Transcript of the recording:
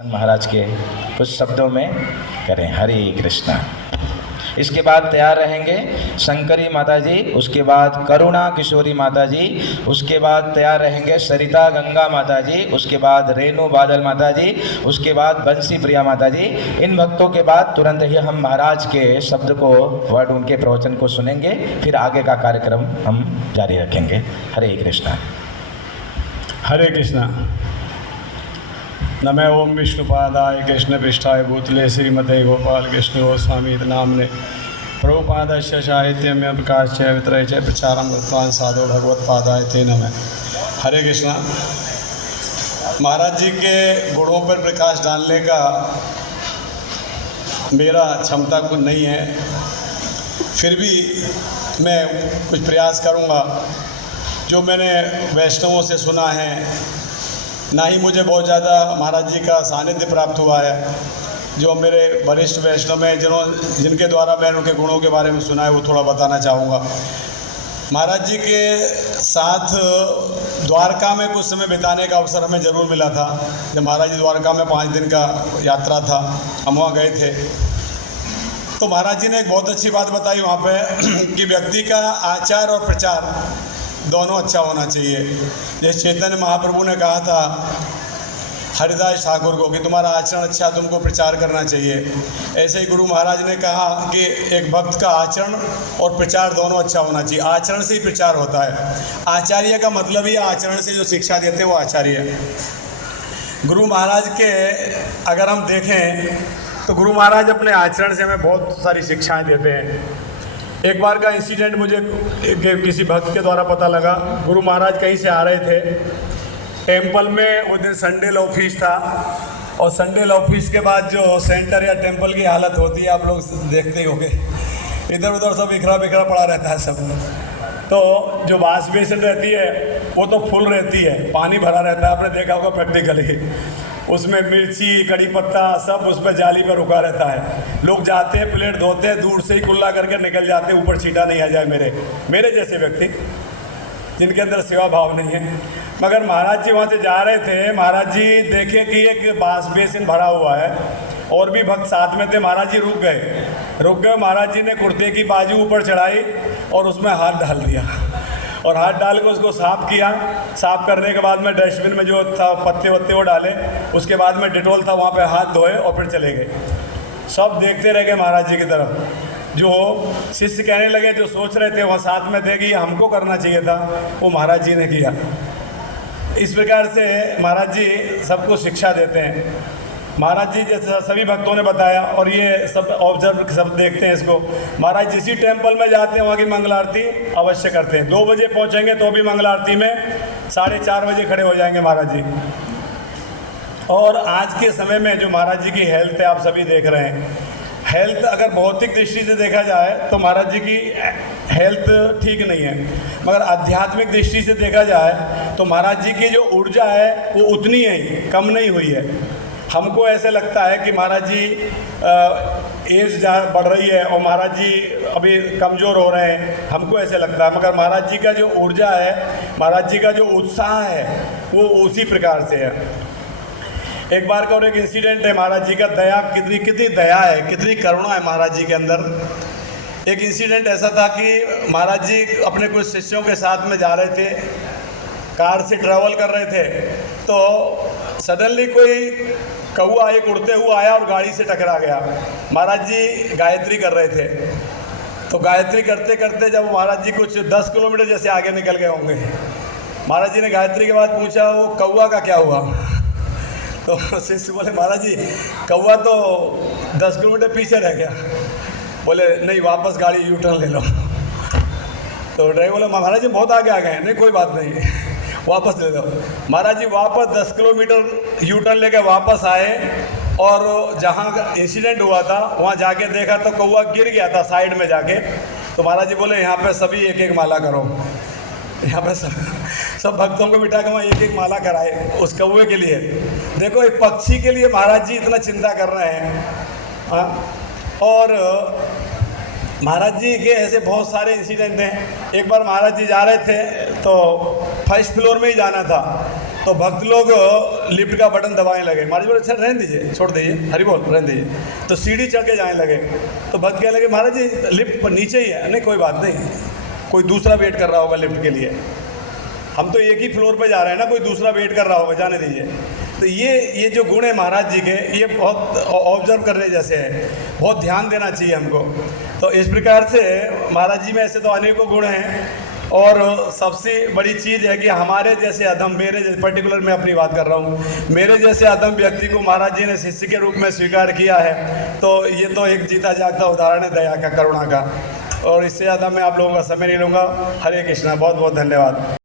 महाराज के कुछ शब्दों में करें हरे कृष्णा। इसके बाद तैयार रहेंगे शंकरी माता जी, उसके बाद करुणा किशोरी माता जी, उसके बाद तैयार रहेंगे सरिता गंगा माता जी, उसके बाद रेणु बादल माता जी, उसके बाद बंसी प्रिया माता जी। इन भक्तों के बाद तुरंत ही हम महाराज के शब्द को, वर्ड, उनके प्रवचन को सुनेंगे, फिर आगे का कार्यक्रम हम जारी रखेंगे। हरे कृष्णा। हरे कृष्णा। नमः ओम विष्णुपादाय कृष्ण पृष्ठाय भूतले श्रीमते गोपाल कृष्ण गोस्वामी नामने प्रभुपादस्य साहित्यम्य प्रकाश वित्रय च प्रचारम कृतवान् साधो भगवत्पादाय ते नमः। हरे कृष्णा। महाराज जी के गुणों पर प्रकाश डालने का मेरा क्षमता कुछ नहीं है, फिर भी मैं कुछ प्रयास करूंगा। जो मैंने वैष्णवों से सुना है, ना ही मुझे बहुत ज़्यादा महाराज जी का सानिध्य प्राप्त हुआ है। जो मेरे वरिष्ठ वैष्णव हैं, जिनके द्वारा मैंने उनके गुणों के बारे में सुना है, वो थोड़ा बताना चाहूँगा। महाराज जी के साथ द्वारका में कुछ समय बिताने का अवसर हमें ज़रूर मिला था। जब महाराज जी द्वारका में 5 दिन का यात्रा था, हम वहाँ गए थे, तो महाराज जी ने एक बहुत अच्छी बात बताई वहाँ पे कि व्यक्ति का आचार और प्रचार दोनों अच्छा होना चाहिए। जैसे चैतन्य महाप्रभु ने कहा था हरिदास ठाकुर को कि तुम्हारा आचरण अच्छा, तुमको प्रचार करना चाहिए। ऐसे ही गुरु महाराज ने कहा कि एक भक्त का आचरण और प्रचार दोनों अच्छा होना चाहिए। आचरण से ही प्रचार होता है। आचार्य का मतलब ही आचरण से जो शिक्षा देते हैं वो आचार्य है। गुरु महाराज के अगर हम देखें तो गुरु महाराज अपने आचरण से हमें बहुत सारी शिक्षाएँ देते हैं। एक बार का इंसिडेंट मुझे किसी भक्त के द्वारा पता लगा। गुरु महाराज कहीं से आ रहे थे टेंपल में, उस दिन संडे ऑफिस था, और संडे ऑफिस के बाद जो सेंटर या टेंपल की हालत होती है, आप लोग देखते ही होंगे, इधर उधर सब बिखरा बिखरा पड़ा रहता है सब। तो जो वॉश बेसिन रहती है वो तो फुल रहती है, पानी भरा रहता है, आपने देखा होगा प्रैक्टिकली। उसमें मिर्ची, कड़ी पत्ता सब उस पर जाली पर रुका रहता है। लोग जाते हैं, प्लेट धोते हैं, दूर से ही कुल्ला करके निकल जाते हैं, ऊपर छींटा नहीं आ जाए। मेरे जैसे व्यक्ति जिनके अंदर सेवा भाव नहीं है। मगर महाराज जी वहाँ से जा रहे थे, महाराज जी देखे कि एक वॉश बेसिन भरा हुआ है, और भी भक्त साथ में थे। महाराज जी रुक गए। महाराज जी ने कुर्ते की बाजू ऊपर चढ़ाई और उसमें हाथ डाल दिया, और हाथ डाल के उसको साफ़ किया। साफ़ करने के बाद में डस्टबिन में जो था पत्ते वत्ते वो डाले, उसके बाद में डेटॉल था, वहाँ पे हाथ धोए और फिर चले गए। सब देखते रह गए महाराज जी की तरफ। जो शिष्य कहने लगे, जो सोच रहे थे वहाँ साथ में थे कि ये हमको करना चाहिए था, वो महाराज जी ने किया। इस प्रकार से महाराज जी सबको शिक्षा देते हैं। महाराज जी जैसे सभी भक्तों ने बताया, और ये सब ऑब्जर्व सब देखते हैं इसको। महाराज जिसी टेंपल में जाते हैं वहाँ की मंगल आरती अवश्य करते हैं। 2 बजे पहुँचेंगे तो भी मंगल आरती में 4:30 बजे खड़े हो जाएंगे महाराज जी। और आज के समय में जो महाराज जी की हेल्थ है, आप सभी देख रहे हैं, हेल्थ अगर भौतिक दृष्टि से देखा जाए तो महाराज जी की हेल्थ ठीक नहीं है, मगर आध्यात्मिक दृष्टि से देखा जाए तो महाराज जी की जो ऊर्जा है वो उतनी है, कम नहीं हुई है। हमको ऐसे लगता है कि महाराज जी एज बढ़ रही है और महाराज जी अभी कमज़ोर हो रहे हैं, हमको ऐसे लगता है। मगर महाराज जी का जो ऊर्जा है, महाराज जी का जो उत्साह है, वो उसी प्रकार से है। एक बार का और एक इंसिडेंट है महाराज जी का। दया कितनी दया है, कितनी करुणा है महाराज जी के अंदर। एक इंसिडेंट ऐसा था कि महाराज जी अपने कुछ शिष्यों के साथ में जा रहे थे, कार से ट्रैवल कर रहे थे, तो सडनली कोई कौआ एक उड़ते हुआ आया और गाड़ी से टकरा गया। महाराज जी गायत्री कर रहे थे, तो गायत्री करते करते जब महाराज जी कुछ 10 किलोमीटर जैसे आगे निकल गए होंगे, महाराज जी ने गायत्री के बाद पूछा वो कौआ का क्या हुआ। तो शिष्य बोले महाराज जी कौआ तो 10 किलोमीटर पीछे रह गया। बोले नहीं, वापस गाड़ी यू टर्न ले लो। तो ड्राइवर बोले महाराज जी बहुत आगे आ गए हैं। नहीं कोई बात नहीं, वापस ले लो। महाराज जी वापस 10 किलोमीटर यू टर्न लेकर वापस आए, और जहाँ इंसिडेंट हुआ था वहाँ जाके देखा तो कौआ गिर गया था साइड में जाके। तो महाराज जी बोले यहाँ पे सभी एक एक माला करो। यहाँ पे सब भक्तों को बिठा के वहाँ एक एक माला कराए उस कौए के लिए। देखो एक पक्षी के लिए महाराज जी इतना चिंता कर रहे हैं। और महाराज जी के ऐसे बहुत सारे इंसिडेंट हैं। एक बार महाराज जी जा रहे थे तो 1st फ्लोर में ही जाना था, तो भक्त लोग लिफ्ट का बटन दबाने लगे। महाराज बोले अच्छा रहने दीजिए, छोड़ दीजिए, हरि बोल रहने दीजिए। तो सीढ़ी चढ़ के जाने लगे। तो भक्त कहने लगे महाराज जी लिफ्ट पर नीचे ही है। नहीं कोई बात नहीं, कोई दूसरा वेट कर रहा होगा लिफ्ट के लिए, हम तो एक ही फ्लोर पे जा रहे हैं ना, कोई दूसरा वेट कर रहा होगा, जाने दीजिए। तो ये जो गुण है महाराज जी के, ये बहुत ऑब्जर्व करने जैसे हैं, बहुत ध्यान देना चाहिए हमको। तो इस प्रकार से महाराज जी में ऐसे तो अनेकों गुण हैं, और सबसे बड़ी चीज़ है कि हमारे जैसे अदम, मेरे जैसे, पर्टिकुलर मैं अपनी बात कर रहा हूँ, मेरे जैसे अदम व्यक्ति को महाराज जी ने शिष्य के रूप में स्वीकार किया है। तो ये तो एक जीता जागता उदाहरण है दया का, करुणा का। और इससे ज़्यादा मैं आप लोगों का समय नहीं लूँगा। हरे कृष्णा, बहुत बहुत धन्यवाद।